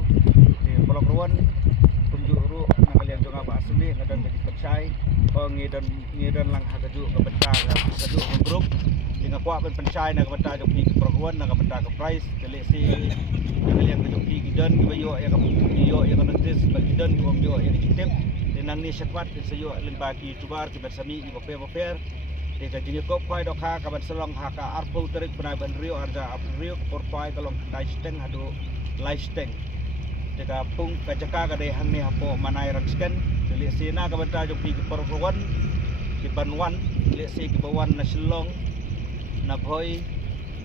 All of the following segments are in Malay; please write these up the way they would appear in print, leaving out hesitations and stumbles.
Riu di Pulau Ruan tunjuk ru nak kalian jangan bahas sendiri ngadan jadi percaya ngidan lang hagaju ke benta hagaju grup dengan kuat percaya nak benta jok pi Pulau Ruan nak benta ke price kelek si kalian jok pi gidan ke yo ya kan notis bagi dan yo yang ditip nang ni syatwat sayo len bagi tubar ke bersami ibape Jika jini kop kuai dokha kaban selong haka arpo terik benai ban Riu arja Riu por kuai kalong laisteng hadu laisteng. Jika pung kajaka kadai hangni hapo manai rangsken li sina kaban ta jopi ki porwan ki banwan li si ki bawan na selong na boy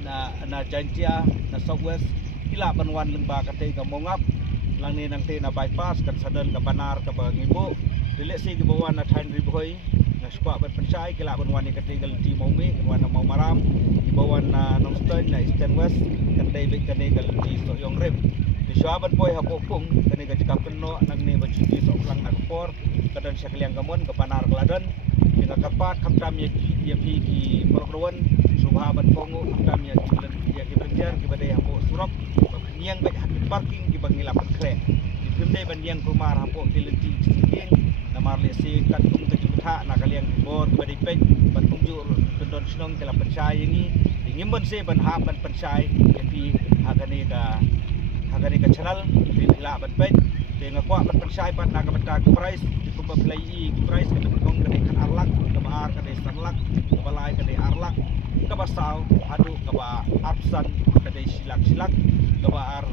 na jantia na southwest kila banwan lengba katai ka mongap lang ni nang te na bypass kan sadan ka banar ka bangibo li si ki bawan na thain riboy squat berpencai kila banwan ni katinggal di Maumi kawan mau maram di bawah na Nongstern na Eastern West kadai bik katinggal di Soyong Rim di Syaban poi hapo pung katinggal jika penuh nang ni baju di Soklang nak por kadan syakliang gamon ke Panar Keladan dengan kapak kamtam ya pi ki Pulau Subha ban Kongo kamtam ya ki berjar ki badai hapo surok niang baik hak parking ki bangilapan krek di pemdai ban yang kumar hapo kilenti singking namar lesi katung nak kalian bor kepada pej ban tunjuk tendon senong telah percaya ini ingin se ban ha ban percaya jadi agani ka channel bila ban pej dengan kuat ban percaya ban nak beta price cukup play price ke kong ke kan arlak ke bahar ke sanlak ke balai ke arlak ke basau adu ke ba absan ke silak ke bahar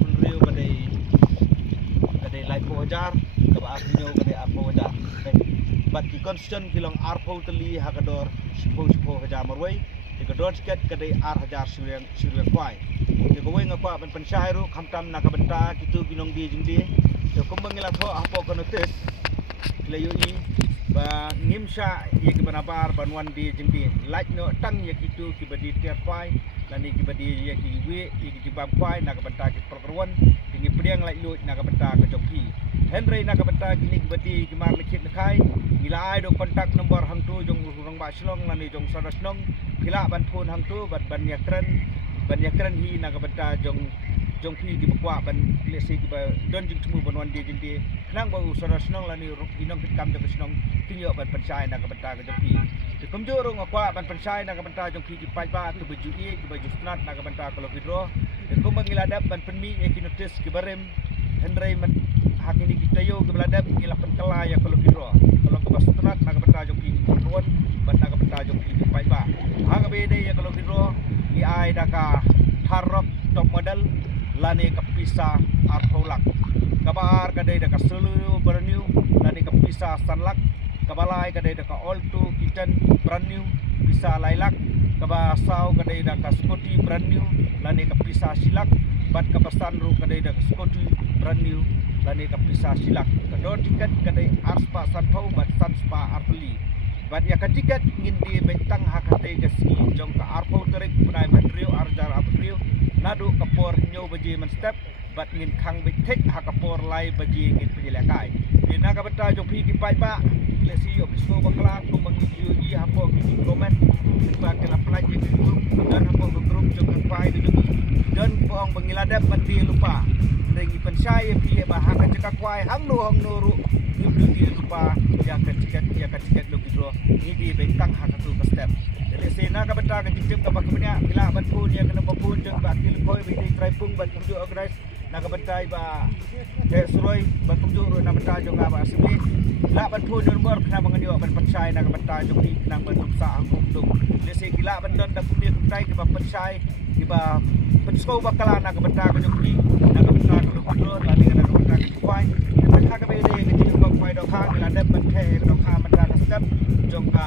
penriu ke lai pojar ke bahar nyo ke apa wajar bagi konsisten kilang arpo teli hakador sepo hajar marwai dikador sket kadai ar hajar surian kuai dikawai ngakwa ban pensai ru kamtam nak benta kitu ginong di jingdi to kumbangila tho apo konotis layui ba ngimsha ye kibanabar banwan di jingdi laj no tang ye kitu kibadi tiar kuai lani kibadi ye kiwi ye kibam kuai nak benta ki perkeruan dingi pediang laj lu nak benta ke joki Henry nak benta kini kibadi kimar likit nakai Bila do kontak nombor hang tu jong urang ba slong lani jong sada snong kila ban phone hang tu ban yakran hi na ka bata jong phi ki bakwa ban lesi ki ba don jing tumu ban wan di jing di nang ba sada snong lani inong kit kam jong snong kinyo ban pansai na ka bata ka jong phi ti kumjo rong akwa ban pansai na ka bata jong phi ki pai ba tu baju i ki baju snat na ka bata ka lo vidro ti kum bangiladap ban penmi e ki notice ki barem Henry man hakini kita yo ke beladap ngilapan kala ya kalau vidro kalau ke bastrat nak beta jong pi ruan ban nak beta jong pi pai ba hang bede ya kalau vidro di ai daka tharok top model lani ka pisa artolak kabar kadai daka selu brand new lani ka pisa sanlak kabalai kadai daka all to kitchen brand new pisa lailak kabasau kadai daka scotty brand new lani ka pisa silak bat ka pasan ru kadai daka scotty brand new lani ka pisa silak kador tiket kadai arspa sanpau bat sanspa arpeli bat ya ka tiket ngin di bentang hakate gasi jong ka arpo terik punai batrio arjar aprio nadu kapor nyo baji men step bat ngin khang betek hakapor lai baji ngin penjelakai dina ka beta jong pi ki pai ba lesi yo bisko bakla ko mangi i hapo ki komen ba kala pelaj ki grup dan hapo grup jong pai dan boong bangiladap pati lupa dengi pensai pi bahaka cekak kuai hang no ru di lupa ya ka tiket lo bidro ni di bentang hakatu step jadi sena ka beta ka tiket ka baknya bila banpun ya kena banpun jeng bakil koi bi try pung ban tunju organize na ka beta ba suroi ban tunju ru na beta jong ba asli la banpun nomor kena banganyo ban pensai na ka beta jong di nang ban sa angkum dum lesi gila bandan da kundi kai ka pensai iba pensko bakala na ka beta ka jong di na ka beta ka bidro lali na ka beta ka kuai ka ka bede ka jing ko kuai do kha ila dep ban the do kha mata ka step jong ka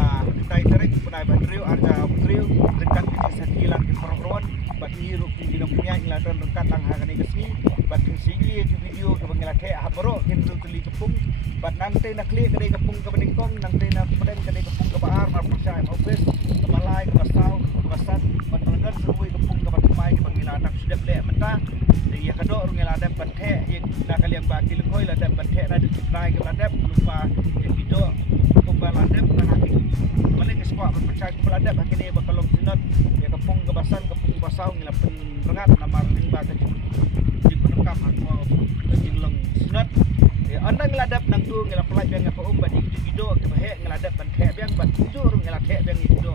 tai tarik punai ban riu arja riu dekat ki sakilan ki perron bat ni ru ki dino punya ila don dekat lang ha kani kesni bat si ki video ka bangila ke habro kin ru tuli kepung bat nante na klik ka kepung ka beningkong nante na pedeng ka kepung ka baar mar percaya office ka balai ka sau basan bat pelagan suwi kepung ka bat mai ki bangila nak sudah le mata ya kadok rungela dep bathe ye na kalian bagi lekoi la dep bathe na ditrai ke dep lupa ye video kumbala dep na haki balik ke squad percaya kumbala dep hakini bakal sinat ya kapung kebasan kapung basau ngila penrengat namar limba ke di penengkap aku jinglong sinat ya andang ngeladap nang tu ngila pelai biang apa umba di gido ke bahe ngeladap ban khe biang ban jur ngila khe biang gido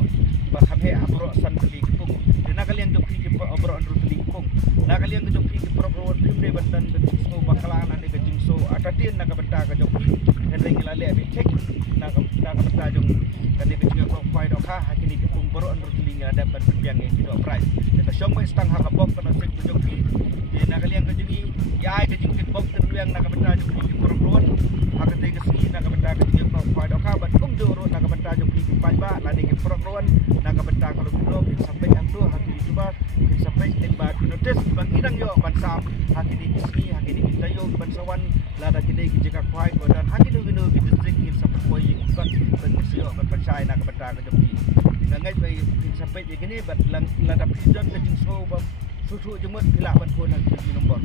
ba khamhe abro san teli kapung dina kalian jok pi abro andru teli kapung na kalian jok pi program primre bandan ke so bakalan ane ke jingso atatin na ka benta ka jok pi henry ngila le bi tek na ka benta jong kan dia kecil kau fai dok ha kini kepung baru andro telinga ada ban biang ni dok price kita syong mai stang ha kapok kana sek jok pi di na kalian ke jingi ya ai ke jingi bok ter yang na ka benta jok pi perempuan ha ke te ke si na ka benta ke kau fai dok ha ban kum joro na ka benta jok pi pai ba la ni ke perempuan na ka benta kalau dulu pi sampai yang tu ha kini cuba pi sampai lemba notice bang idang yo ban sam ha kini kisni ha kini kita yo ban sawan la da kini ke jika fai ko dan ha kini gino ke distrik in sampai koi ban sio ban percaya nak benda ke joki ngai bai sampai je gini bat ladap hidon ke jingso bam susu jemut pilak ban pun nak nombor